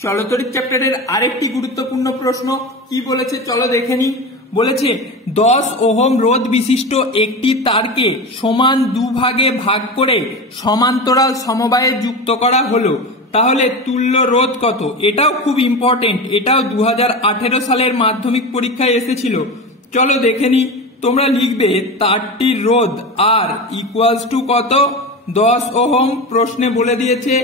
চলতরিৎ চ্যাপ্টারের আরেকটি গুরুত্বপূর্ণ প্রশ্ন কি বলেছে চলো দেখে নি। বলেছে 10 ওহম রোধ বিশিষ্ট একটি তারকে সমান দুভাগে ভাগ করে সমান্তরাল সমবায়ে যুক্ত করা হলো, তাহলে তুল্য রোধ কত? এটাও খুব ইম্পর্টেন্ট, এটাও 2018 সালের মাধ্যমিক পরীক্ষায় এসেছিল। চলো দেখে নি। তোমরা লিখবে তারটির রোধ আর ইকুয়ালস টু কত? 10 ওহম প্রশ্নে বলে দিয়েছে।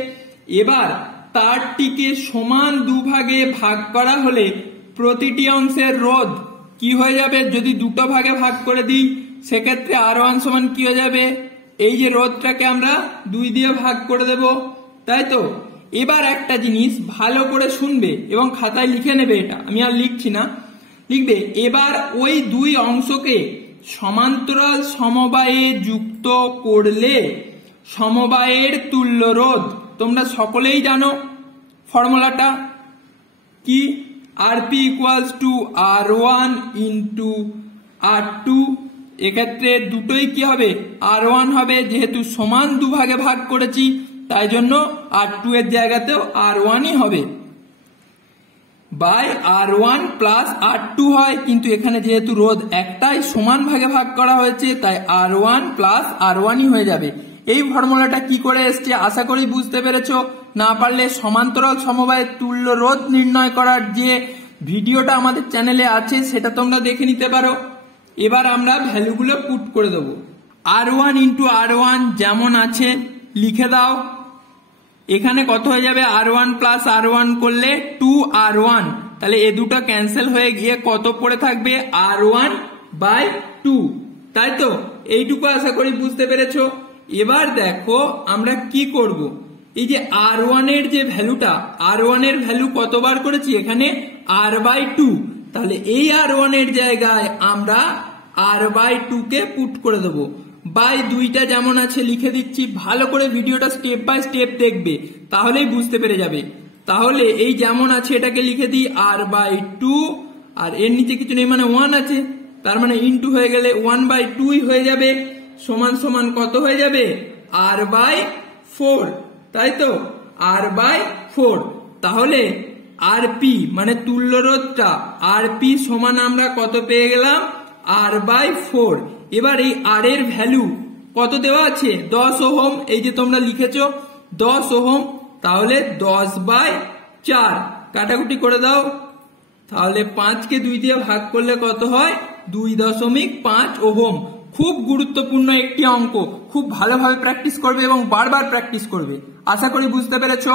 এবার তারটিকে সমান দুভাগে ভাগ করা হলে প্রতিটি অংশের রোধ কি হয়ে যাবে? যদি দুটো ভাগে ভাগ করে দিই সেক্ষেত্রে R1 সমান কি হয়ে যাবে? এই যে রোধটাকে আমরা 2 দিয়ে ভাগ করে দেব, তাই তো? এবার একটা জিনিস ভালো করে শুনবে এবং খাতায় লিখে নেবে, এটা আমি আর লিখছি না, লিখবে এবার ওই দুই অংশকে সমান্তরাল সমবায়ে যুক্ত করলে সমবায়ের তুল্য রোধ, তোমরা সকলেই জানো ফর্মুলাটা কি? RP equals to R1 into R2। এক্ষেত্রে দুটোই কি হবে? R1 হবে, যেহেতু সমান দুভাগে ভাগ করেছি তাই জন্য R2 এর জায়গাতেও R1ই হবে, বাই R1 প্লাস R2 হয়, কিন্তু এখানে যেহেতু রোধ একটাই সমান ভাগে ভাগ করা হয়েছে তাই R1 প্লাস R1ই হয়ে যাবে। এই ফর্মুলাটা কি করে এসছে আশা করি বুঝতে পেরেছো। না পারলে সমান্তরাল সমবায়ের তুল্য রোধ নির্ণয় করার যে ভিডিওটা আমাদের চ্যানেলে আছে সেটা তোমরা দেখে নিতে পারো। এবার আমরা ভ্যালুগুলো পুট করে দেবো। R1 ইন্টু R1 যেমন আছে লিখে দাও। এখানে কত হয়ে যাবে? R1 প্লাস R1 করলে 2R1, তাহলে এ দুটো ক্যান্সেল হয়ে গিয়ে কত পড়ে থাকবে? R1 বাই 2, তাই তো? এইটুকু আশা করি বুঝতে পেরেছো। এবার দেখো আমরা কি করব। এই যে R1 এর যে ভ্যালুটা, R1 এর ভ্যালু কতবার করেছি? এখানে R বাই 2, তাহলে এই R1 এর জায়গায় আমরা R বাই 2 কে পুট করে দেবো। বাই 2টা যেমন আছে লিখে দিচ্ছি, ভালো করে ভিডিওটা স্টেপ বাই স্টেপ দেখবে তাহলেই বুঝতে পেরে যাবে। তাহলে এই যেমন আছে এটাকে লিখে দিই R বাই 2, আর এর নিচে কিছু নেই মানে 1 আছে, তার মানে ইন্টু হয়ে গেলে 1 বাই 2 হয়ে যাবে, সমান সমান কত হয়ে যাবে? R বাই 4, তাই তো? R by 4। তাহলে আরপি মানে তুল্য রোধটা আরপি সমান আমরা কত পেয়ে গেলাম? R by 4। এবার এই R এর ভ্যালু কত দেওয়া আছে? 10 ওহম, এই যে তোমরা লিখেছো 10 ওহম, তাহলে 10 বাই 4 কাটাকুটি করে দাও, তাহলে 5 কে 2 দিয়ে ভাগ করলে কত হয়? 2.5 ওহম। খুব গুরুত্বপূর্ণ একটি অঙ্ক, খুব ভালোভাবে প্র্যাকটিস করবে এবং বারবার প্র্যাকটিস করবে। আশা করি বুঝতে পেরেছো।